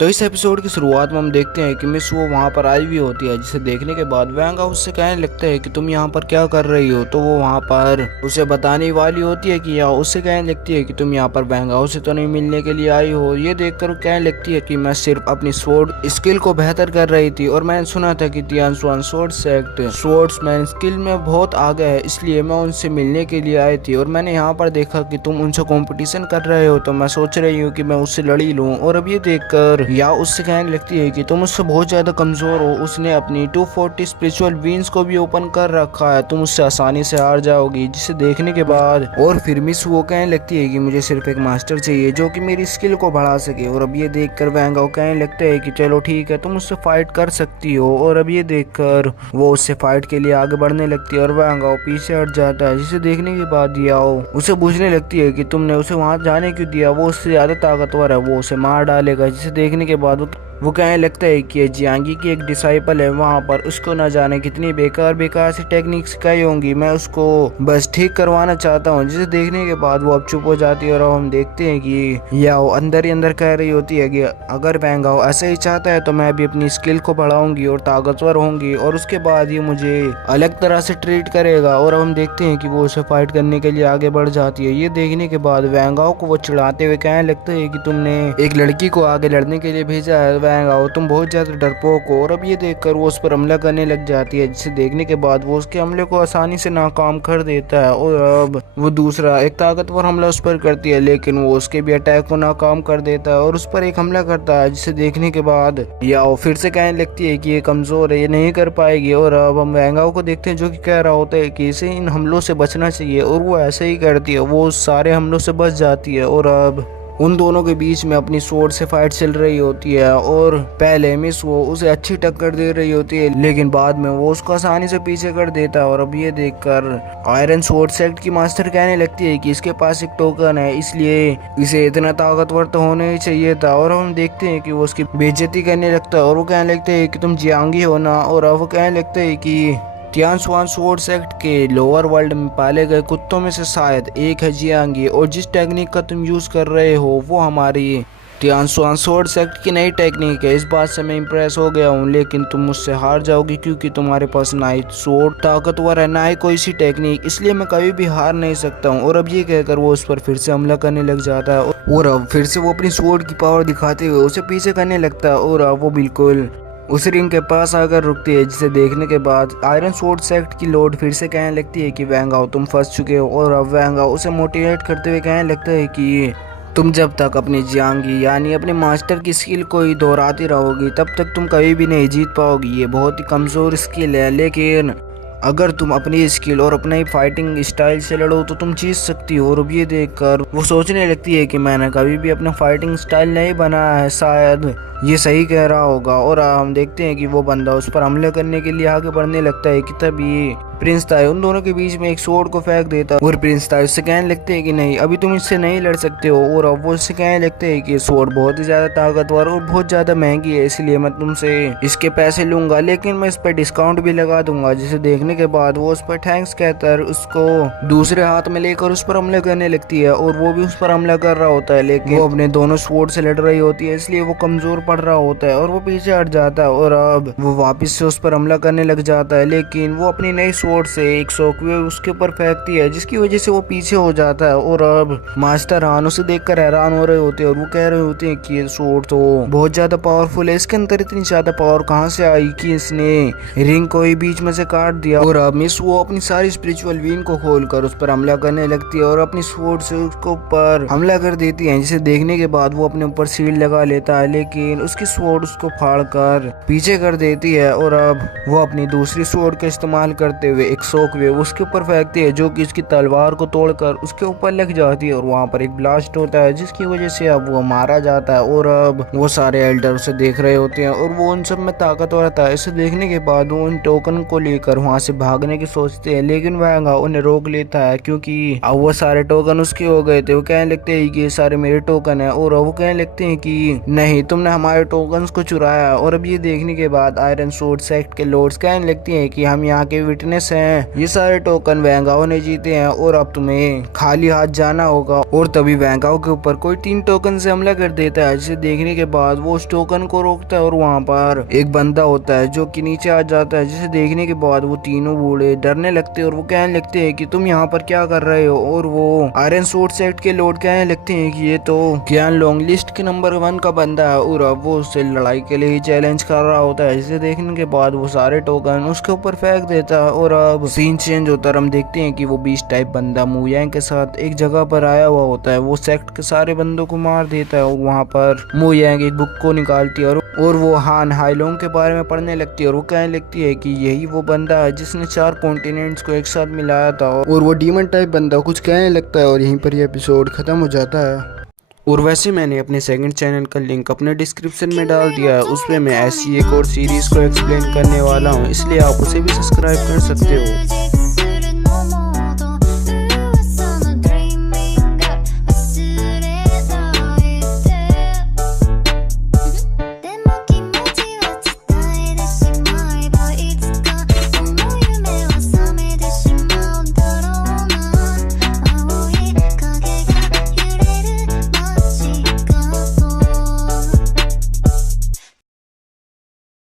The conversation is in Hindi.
तो इस एपिसोड की शुरुआत में हम देखते हैं कि मिस वो वहाँ पर आई हुई होती है, जिसे देखने के बाद वैंग उससे कहने लगता है कि तुम यहाँ पर क्या कर रही हो। तो वो वहाँ पर उसे बताने वाली होती है कि या उससे कहने लगती है कि तुम यहाँ पर वैंग से तो नहीं मिलने के लिए आई हो। ये देखकर वो कहने लगती है कि मैं सिर्फ अपनी स्वॉर्ड स्किल को बेहतर कर रही थी और मैंने सुना था कि तियानसुआन स्वॉर्ड सेक्ट स्वॉर्ड्समैन स्किल में बहुत आगे है, इसलिए मैं उनसे मिलने के लिए आई थी और मैंने यहाँ पर देखा कि तुम उनसे कंपटीशन कर रहे हो, तो मैं सोच रही हूँ कि मैं उससे लड़ी लूँ। और अब ये देखकर या उससे कहने लगती है कि तुम उससे बहुत ज्यादा कमजोर हो, उसने अपनी 240 स्पिरिचुअल बीन्स को भी ओपन कर रखा है, तुम उससे आसानी से हार जाओगी। जिसे देखने के बाद और फिर मिस वो कहने लगती है कि मुझे सिर्फ एक मास्टर चाहिए जो कि मेरी स्किल को बढ़ा सके। और अब ये देखकर वैंग कहने लगता है कि चलो ठीक है, तुम उससे फाइट कर सकती हो। और अब ये देखकर वो उससे फाइट के लिए आगे बढ़ने लगती है और वैंग पीछे हट जाता है। जिसे देखने के बाद याओ उसे पूछने लगती है कि तुमने उसे वहां जाने क्यों दिया, वो उससे ज्यादा ताकतवर है, वो उसे मार डालेगा। जिसे देखने के बाद वो कहने लगता है कि जियांगी की एक डिसाइपल है वहाँ पर, उसको न जाने कितनी बेकार बेकार सी टेक्निक सिखाई होंगी, मैं उसको बस ठीक करवाना चाहता हूँ। जिसे देखने के बाद वो अब चुप हो जाती है और अब हम देखते हैं कि याओ अंदर ही अंदर कह रही होती है कि अगर वैंग ऐसा ही चाहता है तो मैं भी अपनी स्किल को बढ़ाऊंगी और ताकतवर होंगी और उसके बाद ये मुझे अलग तरह से ट्रीट करेगा। और अब हम देखते हैं कि वो उसे फाइट करने के लिए आगे बढ़ जाती है। ये देखने के बाद वैंग को वो चिढ़ाते हुए कहने लगता है कि तुमने एक लड़की को आगे लड़ने के लिए भेजा है वैंग, तुम बहुत ज्यादा डरपोक हो। और अब ये देखकर वो उस पर हमला करने लग जाती है, जिसे देखने के बाद वो उसके हमले को आसानी से नाकाम कर देता है। और अब वो दूसरा एक ताकतवर हमला उस पर करती है, लेकिन वो उसके भी अटैक को नाकाम कर देता है और उस पर एक हमला करता है। जिसे देखने के बाद याओ फिर से कहने लगती है कि ये कमजोर है, ये नहीं कर पाएगी। और अब हम वैंगाओ को देखते हैं जो कि कह रहा होता है कि इसे इन हमलों से बचना चाहिए और वो ऐसे ही करती है, वो सारे हमलों से बच जाती है। और अब उन दोनों के बीच में अपनी स्वॉर्ड से फाइट चल रही होती है और पहले मिस वो उसे अच्छी टक्कर दे रही होती है, लेकिन बाद में वो उसको आसानी से पीछे कर देता है। और अब ये देखकर आयरन स्वॉर्ड सेक्ट की मास्टर कहने लगती है कि इसके पास एक टोकन है, इसलिए इसे इतना ताकतवर तो होना ही चाहिए था। और हम देखते हैं कि वो उसकी बेइज्जती करने लगता है और वो कहने लगते हैं कि तुम जियांगी हो ना। और अब वो कहने लगते हैं कि तियानसुआन स्वॉर्ड सेक्ट के लोअर वर्ल्ड में पाले गए कुत्तों में से शायद एक है जियांगी, और जिस टेक्निक का तुम यूज कर रहे हो वो हमारी तियानसुआन स्वॉर्ड सेक्ट की नई टेक्निक है। इस बात से मैं इम्प्रेस हो गया हूँ, लेकिन तुम मुझसे हार जाओगी क्योंकि तुम्हारे पास ना ही स्वॉर्ड ताकतवर है ना ही कोई सी टेक्निक, इसलिए मैं कभी भी हार नहीं सकता हूँ। और अब ये कहकर वो उस पर फिर से हमला करने लग जाता है और अब फिर से वो अपनी स्वॉर्ड की पावर दिखाते हुए उसे पीछे करने लगता है और अब वो बिल्कुल उस रिंग के पास आकर रुकती है। जिसे देखने के बाद आयरन स्वॉर्ड सेक्ट की लॉर्ड फिर से कहने लगती है कि वैंग तुम फंस चुके हो। और अब वैंग उसे मोटिवेट करते हुए कहने लगता है कि तुम जब तक अपनी जियांगी यानी अपने मास्टर की स्किल को ही दोहराती रहोगी तब तक तुम कभी भी नहीं जीत पाओगी। ये बहुत ही कमजोर स्किल है, लेकिन अगर तुम अपनी स्किल और अपने फाइटिंग स्टाइल से लड़ो तो तुम जीत सकती हो। और अब ये देखकर वो सोचने लगती है कि मैंने कभी भी अपना फाइटिंग स्टाइल नहीं बनाया है, शायद ये सही कह रहा होगा। और हम देखते हैं कि वो बंदा उस पर हमले करने के लिए आगे बढ़ने लगता है कि तभी प्रिंस ताई उन दोनों के बीच में एक स्वॉर्ड को फेंक देता है और प्रिंस ताई उससे कहने लगते हैं कि नहीं, अभी तुम इससे नहीं लड़ सकते हो। और अब वो उससे कहने लगते हैं कि स्वॉर्ड बहुत ही ज्यादा ताकतवर और बहुत ज्यादा महंगी है, इसलिए मैं तुमसे इसके पैसे लूंगा, लेकिन मैं इस पर डिस्काउंट भी लगा दूंगा। जिसे देखने के बाद वो उस पर थैंक्स कहकर उसको दूसरे हाथ में लेकर उस पर हमला करने लगती है और वो भी उस पर हमला कर रहा होता है, लेकिन वो अपने दोनों स्वॉर्ड से लड़ रही होती है, इसलिए वो कमजोर पड़ रहा होता है और वो पीछे हट जाता है। और अब वो वापस से उस पर हमला करने लग जाता है, लेकिन वो अपनी नई स्वॉर्ड से एक शॉकवेव उसके ऊपर फेंकती है, जिसकी वजह से वो पीछे हो जाता है। और अब मास्टर हान उसे देखकर हैरान हो रहे होते हैं और वो कह रहे होते हैं कि ये स्वॉर्ड तो बहुत ज्यादा पावरफुल है, इसके अंदर इतनी ज्यादा पावर कहाँ से आई कि इसने रिंग को ही बीच में से काट दिया। और अब मिस वो अपनी सारी स्पिरिचुअल वीन को खोलकर उस पर हमला करने लगती है और अपनी स्वॉर्ड से उसको ऊपर हमला कर देती है। जिसे देखने के बाद वो अपने ऊपर शील्ड लगा लेता है, लेकिन उसकी स्वॉर्ड उसको फाड़कर पीछे कर देती है। और अब वो अपनी दूसरी स्वॉर्ड का इस्तेमाल करते हुए एक शॉकवेव उसके ऊपर फेंकती है, जो कि उसकी तलवार को तोड़कर उसके ऊपर लग जाती है और वहां पर एक ब्लास्ट होता है, जिसकी वजह से अब वो मारा जाता है। और अब वो सारे एल्डर उसे देख रहे होते हैं और वो उन सब में ताकतवर था। इसे देखने के बाद वो उन टोकन को लेकर वहां से भागने की सोचते हैं, लेकिन वह उन्हें रोक लेता है क्योंकि अब वो सारे टोकन उसके हो गए थे। वो कहने लगते हैं कि ये सारे मेरे टोकन है और वो कहने लगते हैं कि नहीं, तुमने हमारे टोकन को चुराया। और अब ये देखने के बाद आयरन स्वॉर्ड सेक्ट के लॉर्ड्स कहने लगती हैं कि हम यहाँ के विटनेस टोकन्स हैं, ये सारे टोकन वैंगाओ ने जीते हैं और अब तुम्हें खाली हाथ जाना होगा। और तभी वैंगाओ के ऊपर कोई 3 टोकन से हमला कर देता है, जिसे देखने के बाद वो उस टोकन को रोकता है और वहाँ पर एक बंदा होता है जो कि नीचे आ जाता है, जिसे देखने के बाद वो तीनों बूढ़े डरने लगते हैं और वो कहने लगते हैं कि तुम यहाँ पर क्या कर रहे हो। और वो आयरन सूट सेट के लॉर्ड कहने लगते हैं कि ये तो ज्ञान लॉन्ग लिस्ट के नंबर 1 का बंदा है और अब वो उससे लड़ाई के लिए चैलेंज कर रहा होता है, जिसे देखने के बाद वो सारे टोकन उसके ऊपर फेंक देता है। और अब सीन चेंज होता है, हम देखते हैं कि वो बीस्ट टाइप बंदा मू यांग के साथ एक जगह पर आया हुआ होता है। वो सेक्ट के सारे बंदों को मार देता है और वहाँ पर मू यांग एक बुक को निकालती है और वो हान हाइलोंग के बारे में पढ़ने लगती है और वो कहने लगती है कि यही वो बंदा है जिसने 4 कॉन्टिनेंट्स को एक साथ मिलाया था। और वो डीमन टाइप बंदा कुछ कहने लगता है और यहीं पर ये एपिसोड खत्म हो जाता है। और वैसे मैंने अपने सेकंड चैनल का लिंक अपने डिस्क्रिप्शन में डाल दिया है, उसमें मैं ऐसी एक और सीरीज को एक्सप्लेन करने वाला हूँ, इसलिए आप उसे भी सब्सक्राइब कर सकते हो।